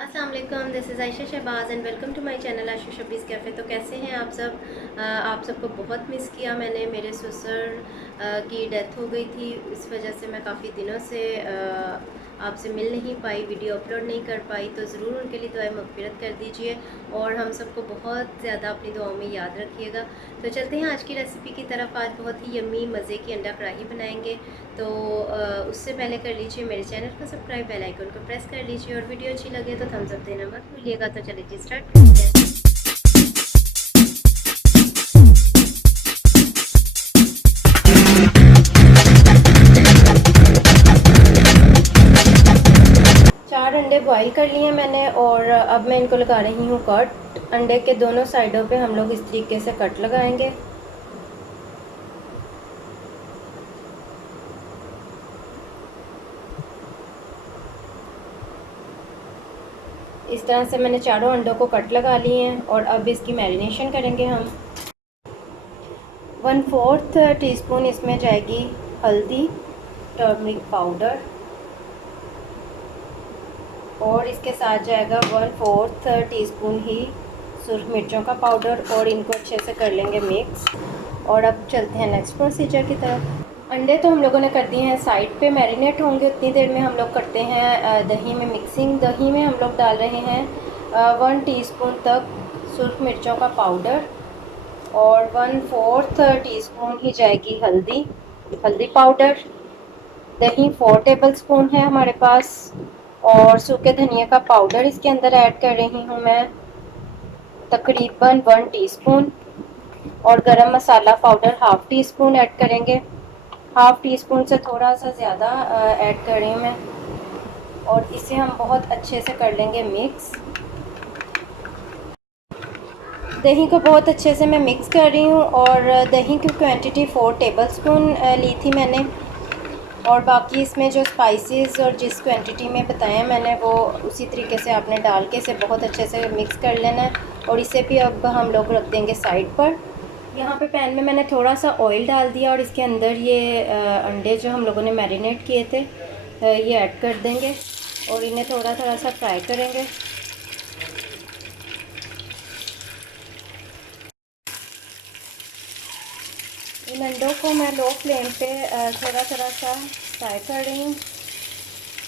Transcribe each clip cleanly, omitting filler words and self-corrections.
अस्सलाम वालेकुम, this is Ayesha Shahbaz and welcome to my channel Ayesha Shabeez cafe. तो कैसे हैं आप सब? आप सबको बहुत मिस किया मैंने। मेरे ससुर की डेथ हो गई थी, इस वजह से मैं काफ़ी दिनों से आपसे मिल नहीं पाई, वीडियो अपलोड नहीं कर पाई। तो ज़रूर उनके लिए दुआए मग़फ़िरत कर दीजिए और हम सबको बहुत ज़्यादा अपनी दुआओं में याद रखिएगा। तो चलते हैं आज की रेसिपी की तरफ। आज बहुत ही यम्मी मज़े की अंडा कढ़ाई बनाएंगे। तो उससे पहले कर लीजिए मेरे चैनल को सब्सक्राइब, बेल आइकन को प्रेस कर लीजिए और वीडियो अच्छी लगे तो थम्स अप देना मत भूलिएगा। तो चलिए जी स्टार्ट करते हैं। 4 अंडे बॉईल कर लिए मैंने और अब मैं इनको लगा रही हूँ कट। अंडे के दोनों साइडों पे हम लोग इस तरीके से कट लगाएंगे। इस तरह से मैंने चारों अंडों को कट लगा लिए हैं और अब इसकी मैरिनेशन करेंगे हम। 1/4 टीस्पून इसमें जाएगी हल्दी, टर्मरिक पाउडर और इसके साथ जाएगा 1/4 टीस्पून ही सुरख मिर्चों का पाउडर और इनको अच्छे से कर लेंगे मिक्स। और अब चलते हैं नेक्स्ट प्रोसीजर की तरफ। अंडे तो हम लोगों ने कर दिए हैं साइड पे, मैरिनेट होंगे उतनी देर में हम लोग करते हैं दही में मिक्सिंग। दही में हम लोग डाल रहे हैं 1 टीस्पून तक सुरख मिर्चों का पाउडर और 1/4 टीस्पून ही जाएगी हल्दी पाउडर। दही 4 टेबलस्पून है हमारे पास और सूखे धनिया का पाउडर इसके अंदर ऐड कर रही हूँ मैं तकरीबन 1 टीस्पून और गरम मसाला पाउडर 1/2 टीस्पून ऐड करेंगे। 1/2 टीस्पून से थोड़ा सा ज़्यादा ऐड कर रही हूँ मैं और इसे हम बहुत अच्छे से कर लेंगे मिक्स। दही को बहुत अच्छे से मैं मिक्स कर रही हूँ और दही की क्वांटिटी 4 टेबलस्पून ली थी मैंने और बाकी इसमें जो स्पाइसेस और जिस क्वांटिटी में बताया मैंने वो उसी तरीके से आपने डाल के इसे बहुत अच्छे से मिक्स कर लेना है। और इसे भी अब हम लोग रख देंगे साइड पर। यहाँ पे पैन में मैंने थोड़ा सा ऑयल डाल दिया और इसके अंदर ये अंडे जो हम लोगों ने मैरिनेट किए थे ये ऐड कर देंगे और इन्हें थोड़ा थोड़ा सा फ्राई करेंगे। इन अंडों को मैं लो फ्लेम पे थोड़ा थोड़ा सा फ्राई कर रही हूँ।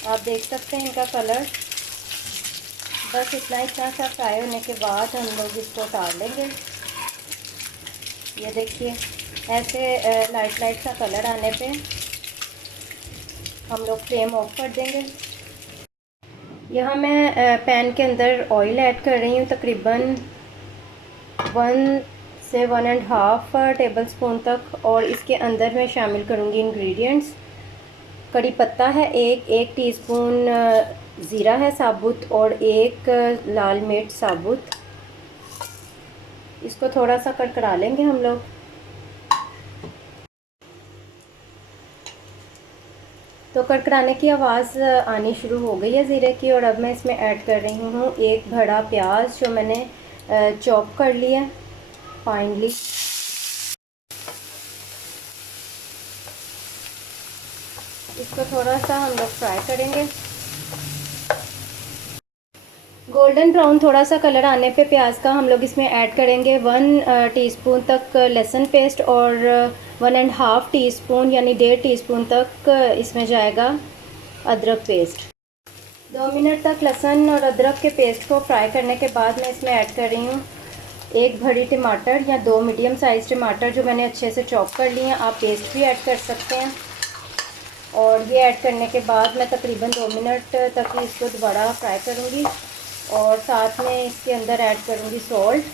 आप देख सकते हैं इनका कलर। बस इतना सा फ्राई होने के बाद हम लोग इसको उतार लेंगे। ये देखिए ऐसे लाइट सा कलर आने पे हम लोग फ्लेम ऑफ कर देंगे। यहाँ मैं पैन के अंदर ऑयल ऐड कर रही हूँ तकरीबन 1 से 1.5 टेबलस्पून तक और इसके अंदर मैं शामिल करूँगी इंग्रेडिएंट्स। कड़ी पत्ता है एक टीस्पून, ज़ीरा है साबुत और एक लाल मिर्च साबुत। इसको थोड़ा सा कड़कड़ा लेंगे हम लोग। तो कड़कड़ाने की आवाज़ आनी शुरू हो गई है ज़ीरे की और अब मैं इसमें ऐड कर रही हूँ एक बड़ा प्याज जो मैंने चॉप कर लिया फाइनली। इसको थोड़ा सा हम लोग फ्राई करेंगे। गोल्डन ब्राउन थोड़ा सा कलर आने पे प्याज का हम लोग इसमें ऐड करेंगे 1 टीस्पून तक लहसुन पेस्ट और 1.5 टीस्पून यानी 1.5 टीस्पून तक इसमें जाएगा अदरक पेस्ट। 2 मिनट तक लहसुन और अदरक के पेस्ट को फ्राई करने के बाद मैं इसमें ऐड कर रही हूँ एक बड़ी टमाटर या 2 मीडियम साइज़ टमाटर जो मैंने अच्छे से चॉप कर लिए हैं। आप पेस्ट भी ऐड कर सकते हैं। और ये ऐड करने के बाद मैं तकरीबन 2 मिनट तक इसको दोबारा फ्राई करूँगी और साथ में इसके अंदर ऐड करूँगी सॉल्ट।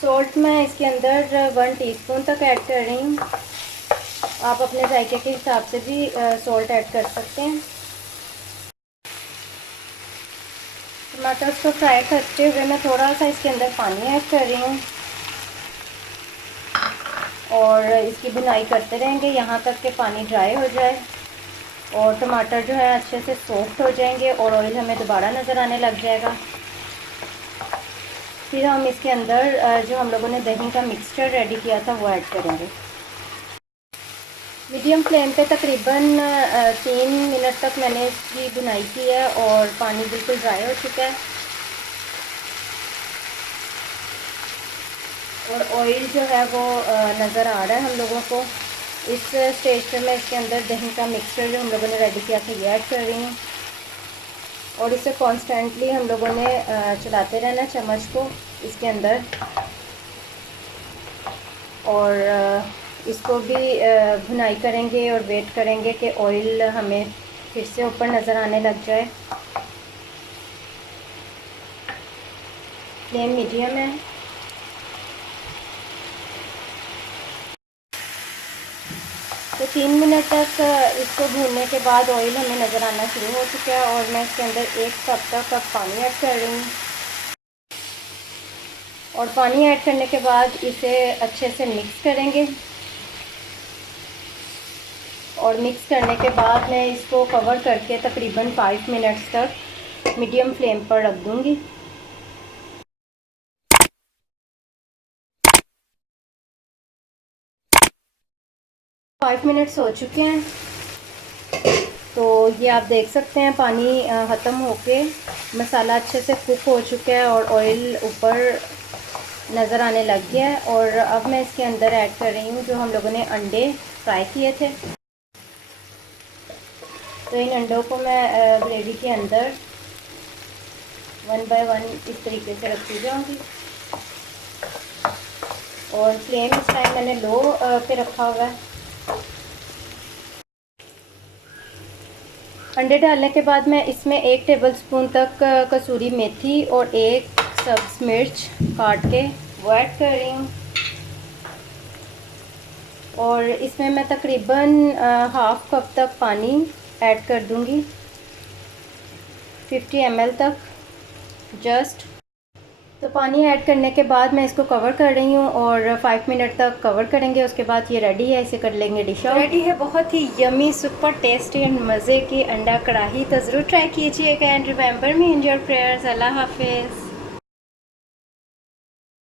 सॉल्ट मैं इसके अंदर 1 टीस्पून तक ऐड कर रही हूँ। आप अपने जायके के हिसाब से भी सॉल्ट ऐड कर सकते हैं। टमाटर को फ्राई करते हुए मैं थोड़ा सा इसके अंदर पानी ऐड कर रही हूँ और इसकी बुनाई करते रहेंगे यहाँ तक कि पानी ड्राई हो जाए और टमाटर जो है अच्छे से सॉफ्ट हो जाएंगे और ऑयल हमें दोबारा नज़र आने लग जाएगा। फिर हम इसके अंदर जो हम लोगों ने दही का मिक्सचर रेडी किया था वो ऐड करेंगे। मीडियम फ्लेम पे तकरीबन 3 मिनट तक मैंने इसकी भुनाई की है और पानी बिल्कुल ड्राई हो चुका है और ऑयल जो है वो नज़र आ रहा है हम लोगों को। इस स्टेज पे मैं इसके अंदर दही का मिक्सचर जो हम लोगों ने रेडी किया था ये ऐड कर रही हूँ और इसे कॉन्स्टेंटली हम लोगों ने चलाते रहना चम्मच को इसके अंदर और इसको भी भुनाई करेंगे और वेट करेंगे कि ऑयल हमें फिर से ऊपर नज़र आने लग जाए। फ्लेम मीडियम है। तो 3 मिनट तक इसको भूनने के बाद ऑयल हमें नज़र आना शुरू हो चुका है और मैं इसके अंदर 1 कप तक अब पानी ऐड कर रही हूँ और पानी ऐड करने के बाद इसे अच्छे से मिक्स करेंगे और मिक्स करने के बाद मैं इसको कवर करके तकरीबन 5 मिनट्स तक मीडियम फ्लेम पर रख दूँगी। 5 मिनट्स हो चुके हैं तो ये आप देख सकते हैं पानी ख़त्म होके मसाला अच्छे से कुक हो चुका है और ऑयल ऊपर नज़र आने लग गया है और अब मैं इसके अंदर ऐड कर रही हूँ जो हम लोगों ने अंडे फ्राई किए थे। तो इन अंडों को मैं ग्रेवी के अंदर 1 बाय 1 इस तरीके से रखती जाऊँगी और फ्लेम इस टाइम मैंने लो पे रखा हुआ है। अंडे डालने के बाद मैं इसमें 1 टेबलस्पून तक कसूरी मेथी और 1 सब्ज़ मिर्च काट के वो ऐड कर रही हूँ और इसमें मैं तकरीबन हाफ़ कप तक पानी ऐड कर दूँगी 50 ml तक जस्ट। तो पानी ऐड करने के बाद मैं इसको कवर कर रही हूँ और 5 मिनट तक कवर करेंगे। उसके बाद ये रेडी है, इसे कर लेंगे डिश आउट। रेडी है बहुत ही यमी सुपर टेस्टी एंड मज़े की अंडा कढ़ाई। तो ज़रूर ट्राई कीजिएगा and remember me in your prayers. अल्लाह हाफिज़।